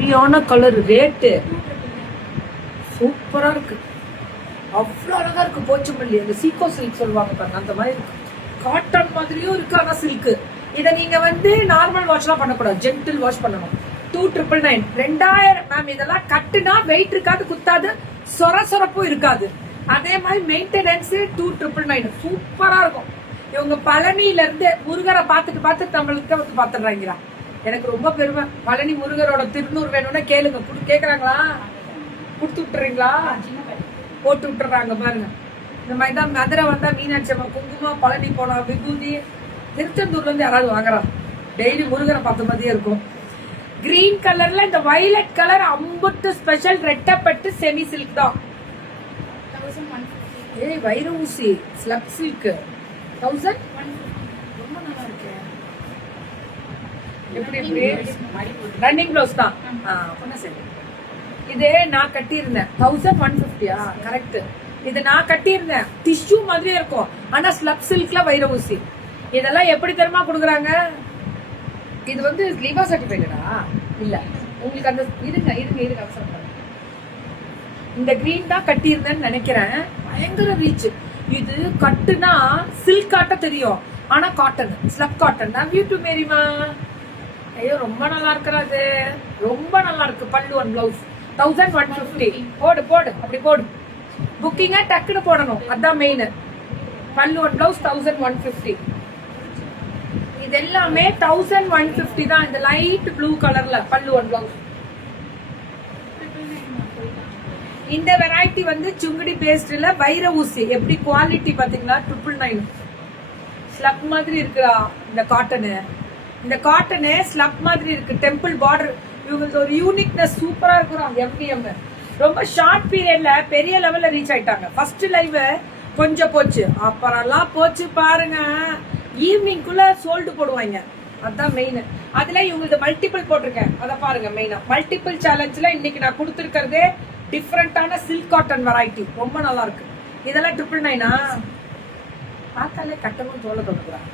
சரியான colour, rate சூப்பரா இருக்கு. அவ்வளோ அழகா இருக்கு. போச்சமல்லி அந்த சீக்கோ சில்க் சொல்லுவாங்க பாருங்க, அந்த மாதிரி இருக்கு. காட்டன் மாதிரியும் இருக்கு, ஆனா சில்க். இதை நீங்க வந்து நார்மல் வாஷ்லாம் பண்ணக்கூடாது, ஜென்டில் வாஷ் பண்ணணும். 2999 2000 மேம். இதெல்லாம் கட்டுனா வெயிட் இருக்காது, குத்தாது, சொர சொரப்பும் இருக்காது. அதே மாதிரி மெயின்டெனன்ஸ் 2999 சூப்பரா இருக்கும். இவங்க பழனியில இருந்து முருகரை பார்த்துட்டு பார்த்துட்டு நம்மளுக்கு வந்து பார்த்துடுறாங்களா. எனக்கு ரொம்ப பெருமை. பழனி முருகரோட திருநூறு வேணும்னா கேளுங்க, கேக்குறாங்களா? கொடுத்து விட்டுறீங்களா? போட்டு விட்டுறாங்க பாருங்க. இந்த மாதிரி தான் மதுரை வந்தா மீனாட்சி அம்மா குங்குமம், பழனி போனா விபூதி, திருச்செந்தூர்ல இருந்து யாராவது வாங்குறாங்க. டெய்லி முருகரை பார்த்த மாதிரியே இருக்கும். கிரீன் கலர்ல இந்த வயலட் கலர் அம்புட்டு ஸ்பெஷல் ரெட்டப்பட்டு செமி சில்க் தான். ஏய் வைர ஊசி ஸ்லப் சில்க் 1000 ரொம்ப நல்லா இருக்கு. எப்படி ரன்னிங் ப்ளவுஸ் தான். சரி, இது நான் கட்டியிருந்தேன் 1150. கரெக்ட். இது நான் கட்டியிருந்தேன். டிஷ்யூ மாதிரியே இருக்கும், ஆனா ஸ்லப் சில்க்ல வைர ஊசி. இதெல்லாம் எப்படி தெரியுமா கொடுக்குறாங்க? இது வந்து லிவா சர்டிஃபைடா இல்ல உங்களுக்கு? அந்த இருங்க இருங்க இருங்க அவசரம் பண்ண. இந்த கிரீன் தான் கட்டியிருந்தேன்னு நினைக்கிறேன். பயங்கர ரீச். இது கட்டுனா சில்க் காட்ட தெரியும், ஆனா காட்டன், ஸ்லப் காட்டன் தான். வியூ மேரிமா. ஐயோ ரொம்ப நல்லா இருக்கிறது, ரொம்ப நல்லா இருக்கு. பல்லு ஒன் பிளவுஸ் 1150. போடு போடு, அப்படி போடு. புக்கிங்க டக்குன்னு போடணும், அதான் மெயின். பல்லு ஒன் பிளவுஸ் 1150. இது எல்லாமே 1150 தான். இந்த லைட் ப்ளூ கலர்ல பல்லு ஒன் பிளவுஸ். இந்த வெரைட்டி வந்து சுங்குடி பேஸ்ட்ல வைர ஊசி. எப்படி குவாலிட்டி பாத்தீங்களா? 999. ஸ்லப் மாதிரி இருக்குடா இந்த காட்டனு. இந்த காட்டனு ஸ்லப் மாதிரி இருக்கு. Temple border. இவங்களுக்கு ஒரு யூனிக்னஸ் சூப்பரா இருக்கும். எம்டிஎம் ரொம்ப ஷார்ட் பீரியட்ல பெரிய லெவல்ல ரீச் ஆயிட்டாங்க. ஃபர்ஸ்ட் லைவ் கொஞ்சம் போச்சு, அப்புறம்லாம் போச்சு பாருங்க. ஈவினிங்குள்ள சோல்டு போடுவாங்க, அதுதான் மெயின். அதுல இவங்களுக்கு மல்டிபிள் போட்டிருக்கேன், அதை பாருங்க. மெயினா மல்டிபிள் சேலஞ்சில் இன்னைக்கு நான் கொடுத்துருக்கிறதே டிஃப்ரெண்டான சில்க் காட்டன் வெரைட்டி. ரொம்ப நல்லா இருக்கு. இதெல்லாம் 999. பார்த்தாலே கட்டணும் தோலை தொடுக்குறாங்க.